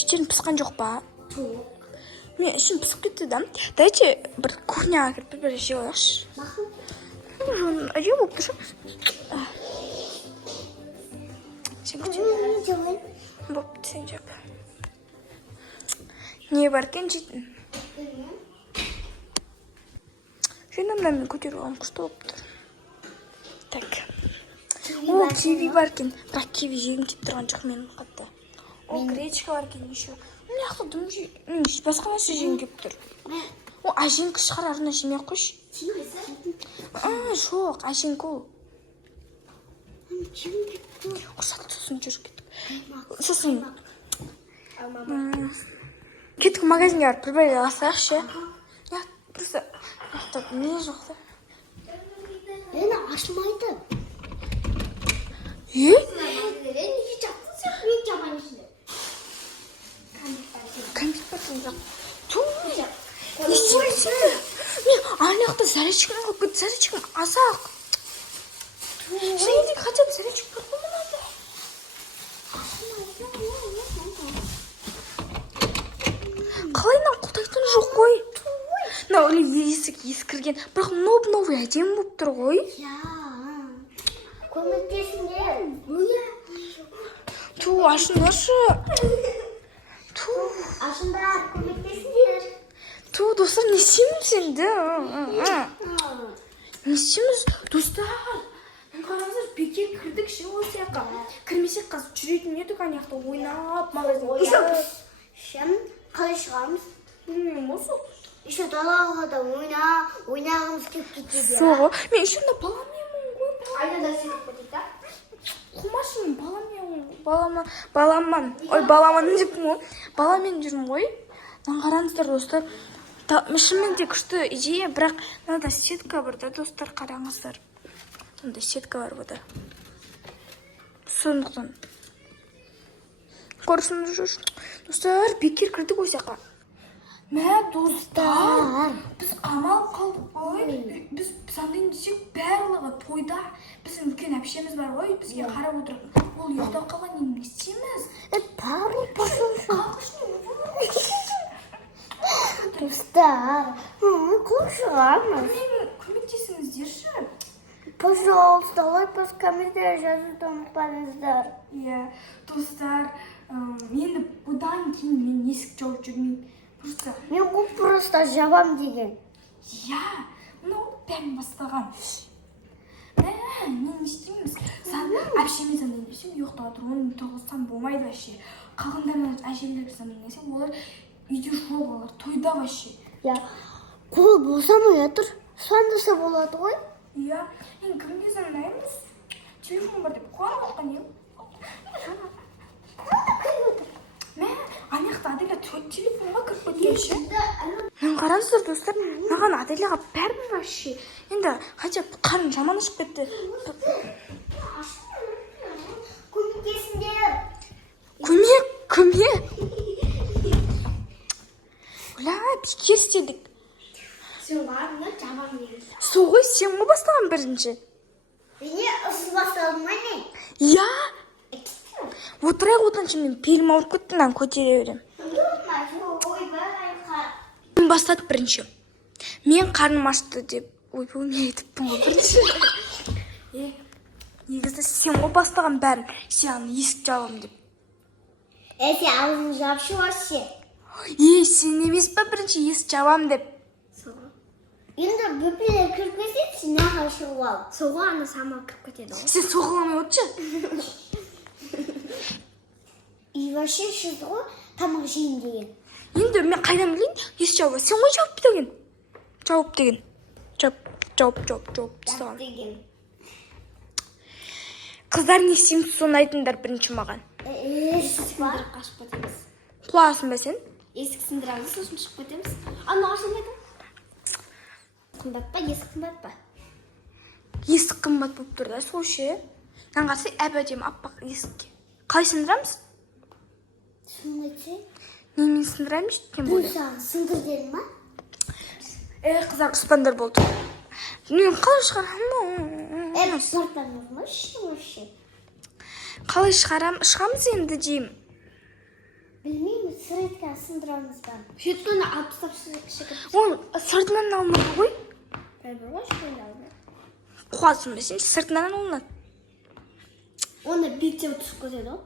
іштерің пысқан жоқ па? Жоқ. Мен ішім пысып кетті да. Дайте бір кухняға кіріп бір жей алайықшы. Мақұл. Әже болып тұршы. Сен күтші. Бопты сен жеп. Не бар екен жейтін? Жайнамда мен көтеріп алам күшті болып тұр. Так. О, киви бар екен. Бірақ киви жегім келіп тұрған жоқ менің қатты. О, гречка бар екен еще. Мен ақтыдым басқа нәрсе жегім келіп тұр. О, әженкі шығар арына жемей қойшы. Жоқ, әженкі ол. Құрсат сосын жүріп кеттік. Сосын кеттік магазинге барып бір-бір алсайықшы. Я просто не жоқ та. Лена ашылмайды. Неге жаптың сен? Мен жаман ішінде. Кәмпит бар сен жоқ. Не істемейсің? Мен анаяқта зарядчиканы алып кетті. Зарядчикім азақ. Және хотя бы зарядчик бар ғой мынада. Қалайынан құлтайтын жоқ қой. Мына өлі есік ескірген. Бірақ новый әдемі болып тұр ғой. Көмектесіңдер. Ту, ашындаршы. Ту. Ашындар, көмектесіңдер. Ту, достар, не істейміз енді? Не істейміз? Достар, мен қараңыздар, бекер кірдік ше осы яққа. Кірмесек қазір жүретін едік анаяқта ойнап, магазин. Шым, қалай шығамыз? Білмеймін осы. Еще далаға да ойнағымыз кеп кетеді. Соғы, мен үшінде баламмен ғой. Айнада секіп кетеді да? Құмашын баламан деппін ғой. Баламен жүрмін ғой. Қараңыздар достар. Шынымен де күшті идея, бірақ мынада сетка бар да достар, қараңыздар. Мынада сетка бар бұда. Сондықтан. Көрсіңдер жүршін. Достар, бекер кірдік осы яққа. Мә, достар, біз қамалып қалдық қой. Біз андайын десек барлығы тойда. Біздің үлкен әпшеміз бар ғой, бізге қарап отырып. Ол ұйықтап қалған не істейміз? Барлық басылшы. Достар, құлып шығамыз. Көмектесіңіздерші. Пожалуйста, лайк басып комментарий жазуды ұмытпаңыздар. Иә, достар, енді бұдан кейін мен есік жауып жүрмеймін. Мен просто жабам деген. Иә, мынау бәрін бастаған. Мен істейміз. Әпшеміз андай десем, ұйықтап отыр, оны тұрғызсам болмайды вообще. Қалғандармен әжелер сандың десем, олар үйде жоқ, олар тойда вообще. Иә, қол босамай отыр, сандаса болады ғой. Иә, енді кімге сандаймыз? Телефон бар деп қуанып отқан ел. Анаяқта Аделя телефонға кіріп кеткенші. Мен қараңыздар достар, маған Аделяға бәрібір вообще. Енді хотя қарным жаман ашып кетті. Көмектесіңдер. Көмек. Бля, бекер істедік. Сен барыңа жабам деген. Соғой, сен ғой бастаған бірінші. Мені ұсы басталдың ма не? Иә. Отырайық отаншы, мен белім ауырып кетті, мен көтере берем. Мен бастадық бірінші. Мен қарным ашты деп, ойбай, не айтыппын ғой бірінші. Негізді сен ғой бастаған бәрін, сен есік жабам деп. Сен аузын жапшы вообще. Сен емес па бірінші есік жабам деп. Енді бөпелер кіріп кетеді, сен наға шығып ал. Соға ана сама кіріп кетеді ғой. Сен соғыламай отшы. И вообще шызды ғой, тамақ жейін деген. Енді мен қайдан білейін, есік жауып. Сен ғой жауып деген. Жауып деген. Жауып деген. Қыздар не істейміз, соны айтыңдар бірінші маған. Сіз бар, қашып кетеміз. Құлағасың ба сен? Есік сындырамыз, сосын шығып кетеміз. Ана ашылмайды. Қымбат па, есік қымбат па? Есік қымбат болып тұр да, сол ше. Нанғасы әп-әдемі аппақ есікке. Қалай сындырамыз? Сындырсы? Немен сындырамыз? Бұл саған сындыр дедің ма? Қыздар ұспандар болды. Мен қалай шығарамын? Бартаңыз ма? Вообще. Қалай шығамыз енді деймін? Білмейміз. сыртқа сындырамыз ба? Шөткені алып тастап шығып. Ол сыртынан алынады ғой. Бәрібір ғой шөткені алынады. Қуасың ба сен? Сыртынан алынады. Оны биіктеп түсіп кетеді ғой.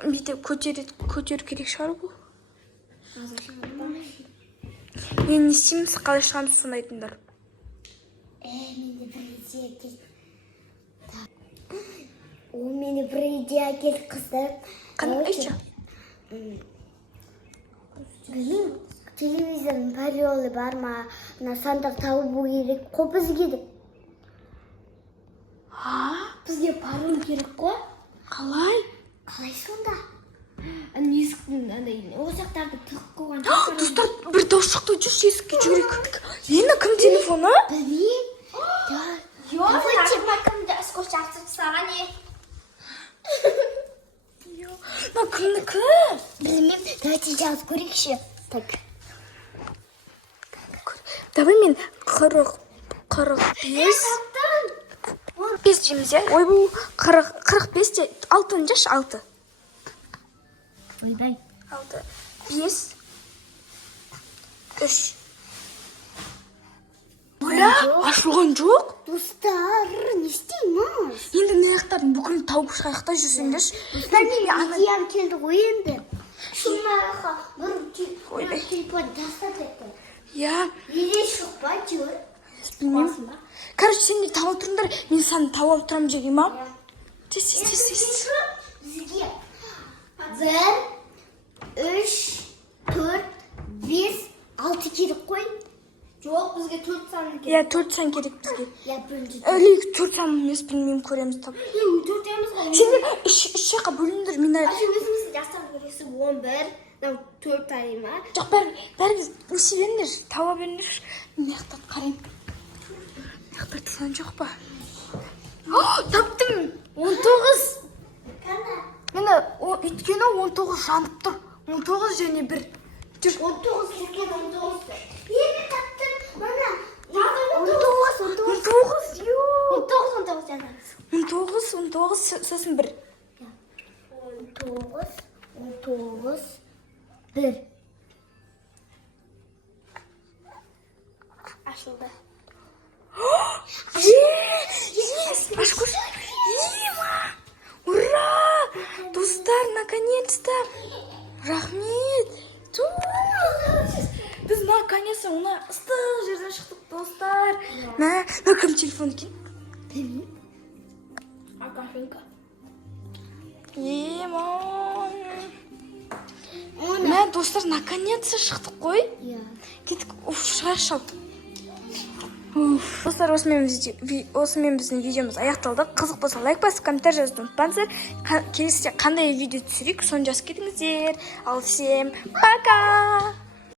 Бүйтіп көтеру керек шығар бұл. Азыр шығады ба? Мен не істеймін, сіз қалай шығамыз соны айтыңдар. Менде бір идея келді. Ол менде бір идея келді, қыздар. Қандай айтшы? Білмеймін, телевизордың паролі бар ма? Мына сандық табу керек қой бізге деп. Бізге пароль керек қой. Қалай? Қалай сонда? Есіктің ошақтарды тығып қойған. Достар, бір дауыс шықты, жүрші есікке жүгірейік. Енді кім телефоны? Білмеймін. Давайте кімді скотч ашып тастаған не? Мына кімдікі? Білмеймін. Давайте жазып көрейікші. Так. Давай мен 45 дейміз, иә? Ой, бұл 45 де 6-ны жаш, 6. Ойбай. 6, 5, 3. Оля, ашылған жоқ. Достар, не істейміз? Енді не аяқтардың бүкілін тауып шығайықта жүрсеңдерші. Идеям келді ғой енді. Шумаға бір телефон тастап етті. Я, Ере шықпа, жүр. білмеймін. Короче, сен де тауып тұрыңдар, мен сені тауып тұрам жерге ма? Тез. Бізге 1, 3, 4, 5, 6 керек қой. Жоқ, бізге 4 сан керек. Я, 4 сан керек бізге. Я бірінші. Әлі 4 сан емес, білмеймін, көреміз тап. 4 емес қой. Сендер үш жаққа бөліндір, мен Өзімізді жастар көресі 11, 4 айма. жоқ, бәріңіз несе беріңдер, тауа беріңдер. Мен аяқтарды қарайым. Аяқтарды сан жоқ па? Таптым! 19! Мені өйткені 19 жанып тұр. 19 және 1. Жүр. 19 жүрген 19. Енді таптым, мана. 19 жазамыз. 19 сосын 1. 19, 1. Ашылды. Аш көрші. Ура! Достар, наконец-то! Рахмет! Біз наконец-то оны ыстық жерден шықтық, достар. Мә, кім телефон екен? Білмеймін. Акашенька. Емон. Мә, достар, наконец-то шықтық қой. Иә. Кеттік, шығар шал. Достар, осымен біздің видеомыз аяқталды. Қызық болса лайк басып, комментарий жазуды ұмытпаңыздар. Келесіде қандай видео түсірейік, соны жазып кетіңіздер. Ал всем пока!